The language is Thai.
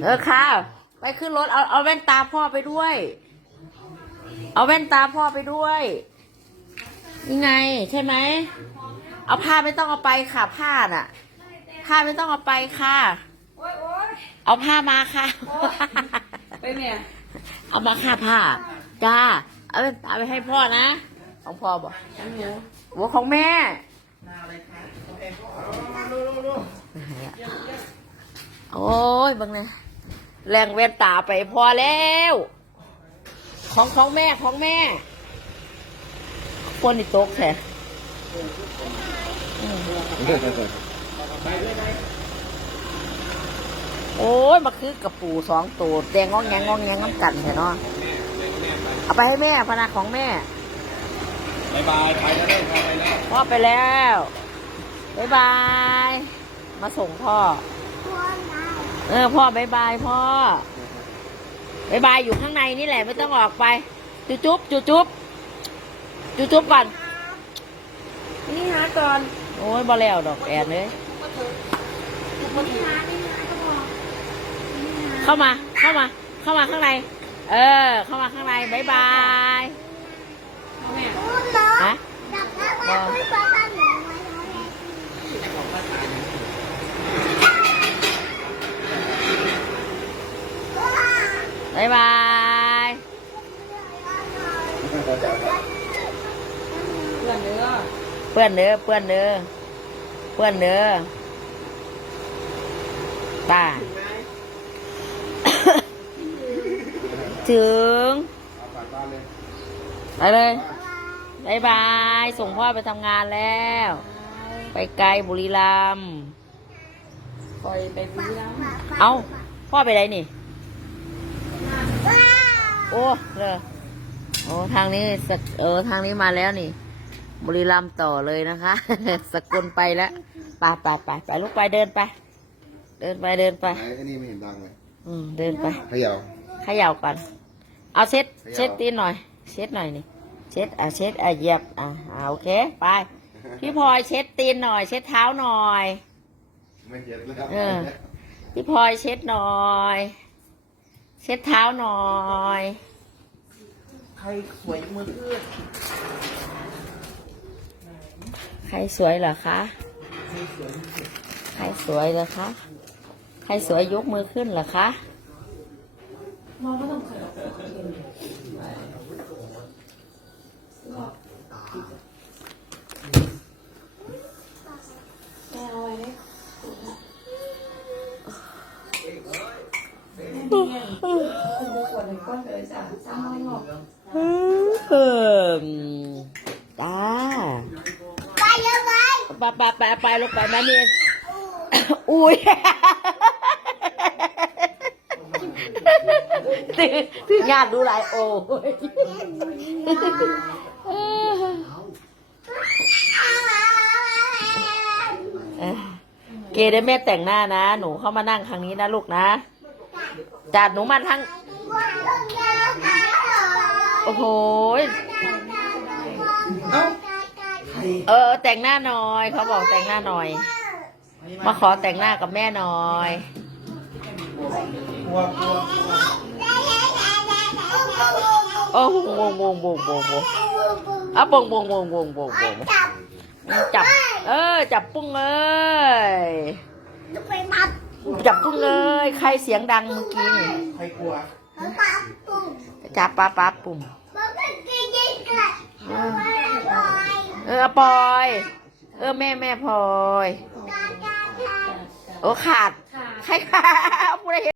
เออค่ะ ไปขึ้นรถเอาเอาแว่นตาพ่อไปด้วย เอาแว่นตาพ่อไปด้วยนี่ไง ใช่ไหม เอาผ้าไม่ต้องเอาไปค่ะผ้าน่ะ ผ้าไม่ต้องเอาไปค่ะโอ๊ยโอ๊ยเอาผ้ามาค่ะ ไปแม่เอามาค่ะผ้าจ้า เอาแว่นตาไปให้พ่อนะ ของพ่อบอกอันหนูหัวของแม่ โอ้ยบังเนี่ยแรงแว่นตาไปพอแล้ว ของของแม่ของแม่คนนี่ตกแท้อืมโอ้ยมาคือกระปูสองตัวแดงงองแงงงองแงงน้ำกันแท้เนาะเอาไปให้แม่พนาของแม่บายบายไปแล้วเด้อไปแล้วพ่อไปแล้วบ๊ายบาย มาส่งพ่อ เออ พ่อบายบายพ่อบายบายอยู่ข้างในนี่แหละไม่ต้องออกไป จุ๊บจุ๊บจุ๊บจุ๊บจุ๊บจุ๊บก่อนนี่หาก่อน โอ้ยบ่แล้วดอกแอนเลยเข้ามา เข้ามา เข้ามาข้างใน เออ เข้ามาข้างในบายบายแม่ฮะบายบาย เพื่อนเด้อเพื่อนเด้อเพื่อนเด้อเพื่อนเด้อตาถึงฝากบ้านเลยไปเลยบายบาย ส่งพ่อไปทำงานแล้ว ไปไกลบุรีรัมย์ปล่อยไปบุรีรัมย์เอาพ่อไปไหนนี่ โอ้เลยโอ้ทางนี้สกเออทางนี้มาแล้วนี่ บุรีรัมย์ต่อเลยนะคะ สกลไปแล้วไปไปไปไปลูกไปเดินไป เดินไปเดินไป ไหนไอ้นี่ไม่เห็นดังเลยอืมเดินไปเขย่า เขย่าก่อนเอาเช็ดเขย่า เช็ดตีนหน่อยเช็ดหน่อยนี่เช็ดอะเช็ดอะเหยียบอะอะโอเคไปพี่พลอยเช็ดตีนหน่อย เช็ดเท้าหน่อย ไม่เห็นแล้วเออ พี่พลอยเช็ดหน่อย เช็ดเท้าหน่อย ใครสวยมือขึ้นใครสวยเหรอคะ ใครสวยเหรอคะ ใครสวยยกมือขึ้นเหรอคะแม่เอาไว้เลยขวดหนึ่งก้อนเลยจ้ะสามร้อยหกเอิ่มตาไปเลย ไปไปไปไปลูกไปแม่นี่อุ้ยถือถืองานดูหลายโอ้ยเกได้แม่แต่งหน้านะ หนูเข้ามานั่งครั้งนี้นะลูกนะจัดหนูมาทั้ง โอ้โห เออ แต่งหน้าหน่อย เขาบอกแต่งหน้าหน่อย มาขอแต่งหน้ากับแม่หน่อย กลัวกลัวโอ้โหวงวงวงวงวงอะบงบงวงวงวงวงจับ เออ จับปุ้งเลยจับปุ้งเลยใครเสียงดังเมื่อกี้นี่ใครกลัวจับป้าป้าปุ่ม เออปอย เออแม่แม่พลอย โอ้ขาด ใครขาดผู้ใดเห็น